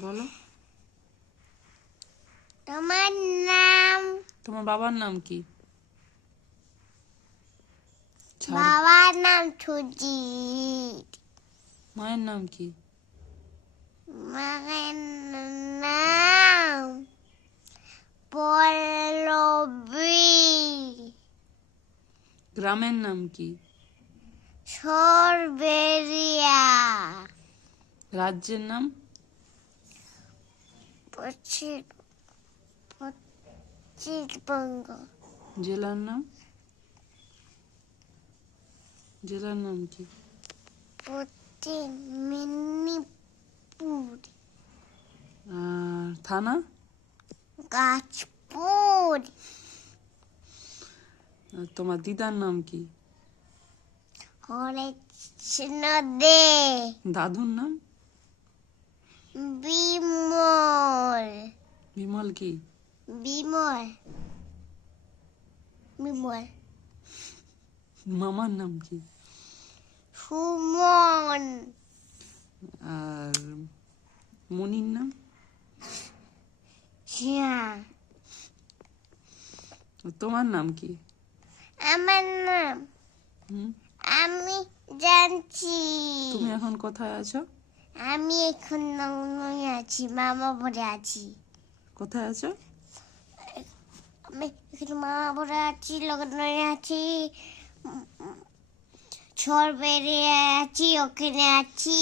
বলো। তোমার নাম? তোমার বাবার নাম কি? বাবার নাম সুজিত। মায়ের নাম কি? মায়ের নাম পল্লবী। গ্রামের নাম কি? সরবেরিয়া। রাজ্যের নাম? পশ্চিমবঙ্গ। জেলার নাম? জেলার নাম কি? পশ্চিম মেদিনীপুর। আর থানা? গাজপুর। আর তোমার দিদার নাম কি? হরেকৃষ্ণ দে। দাদুর নাম? বিমল। বিমল কি? বিমল। বিমল। মামার নাম কি? সুমন। আর মনির নাম? শ্যাম। তোমার নাম কি? আমার নাম হুম? আমি জানছি। তুমি এখন কোথায় আছো? আমি এখন নয় আছি, মামা ভরে আছি। কোথায় আছো? আমি এখানে মামা ভরে আছি, লগ্নয় আছি, ঝড় বেরিয়ে আছি, ওখানে আছি।